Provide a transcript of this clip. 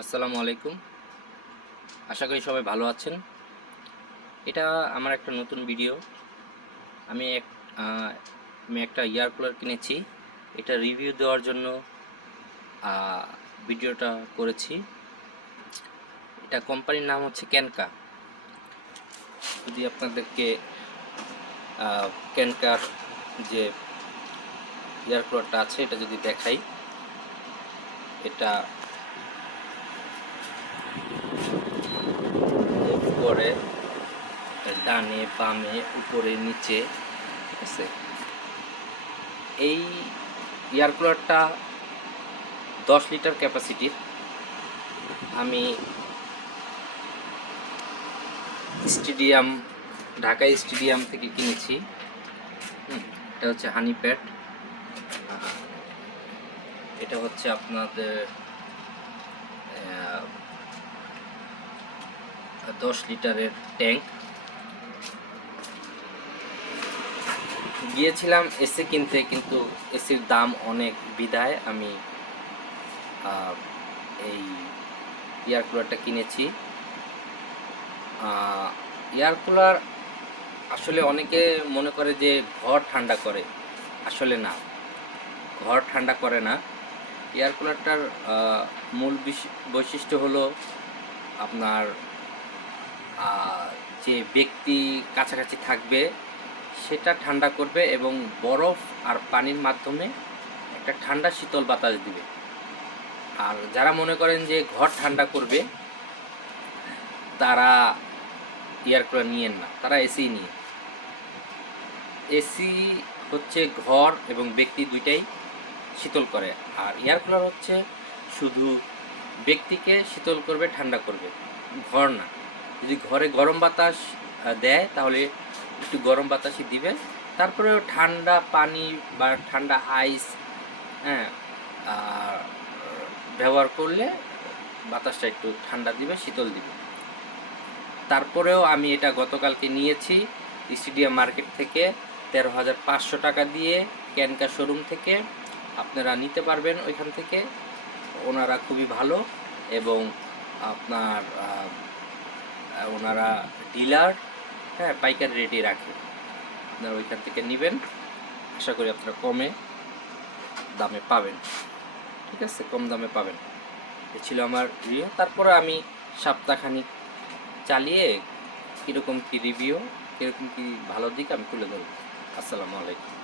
আসসালামু আলাইকুম। আশা করি সবাই ভালো আছেন। এটা আমার একটা নতুন ভিডিও। আমি এক আহ, আমি একটা এয়ার কুলার কিনেছি। এটা রিভিউ দেওয়ার জন্য ভিডিওটা করেছি। এটা কোম্পানির নাম হচ্ছে ক্যানকা। যদি আপনাদেরকে ক্যানকার যে এয়ার কুলারটা আছে এটা যদি দেখাই, এটা মুভ করে ডানে বামে উপরে নিচে, ঠিক আছে। এই এয়ার কুলারটা 10 লিটার ক্যাপাসিটির। আমি ঢাকা স্টেডিয়াম থেকে কিনেছি। এটা হচ্ছে হানি প্যাড। এটা হচ্ছে আপনাদের 10 লিটারের ট্যাঙ্ক। গিয়েছিলাম এসি কিনতে, কিন্তু এসির দাম অনেক বিধায় আমি এই এয়ার কুলারটা কিনেছি। এয়ার কুলার আসলে অনেকে মনে করে যে ঘর ঠান্ডা করে, আসলে না, ঘর ঠান্ডা করে না। এয়ার কুলারটার মূল বৈশিষ্ট্য হলো আপনার যে ব্যক্তি কাছাকাছি থাকবে সেটা ঠান্ডা করবে এবং বরফ আর পানির মাধ্যমে একটা ঠান্ডা শীতল বাতাস দিবে। আর যারা মনে করেন যে ঘর ঠান্ডা করবে তারা এয়ার কুলার নিয়েন না, তারা এসি নিয়ে। এসি হচ্ছে ঘর এবং ব্যক্তি দুইটাই শীতল করে, আর এয়ার কুলার হচ্ছে শুধু ব্যক্তিকে শীতল করবে, ঠান্ডা করবে, ঘর না। যদি ঘরে গরম বাতাস দেয় তাহলে একটু গরম বাতাসই দিবে, তারপরেও ঠান্ডা পানি বা ঠান্ডা আইস ব্যবহার করলে বাতাসটা একটু ঠান্ডা দিবে, শীতল দিবে। তারপরেও আমি এটা গতকালকে নিয়েছি স্টেডিয়াম মার্কেট থেকে 13,500 টাকা দিয়ে, ক্যানকা শোরুম থেকে। আপনারা নিতে পারবেন ওইখান থেকে, ওনারা খুবই ভালো এবং আপনার ওনারা ডিলার, পাইকারি রেটে রাখে। আপনারা ওইখান থেকে নেবেন, আশা করি আপনারা কমে দামে পাবেন, ঠিক আছে, কম দামে পাবেন। এ ছিল আমার রিভিউ। তারপরে আমি সপ্তাহখানিক চালিয়ে কীরকম কী রিভিউ, কীরকম কী ভালো দিক আমি তুলে ধরব। আসসালামু আলাইকুম।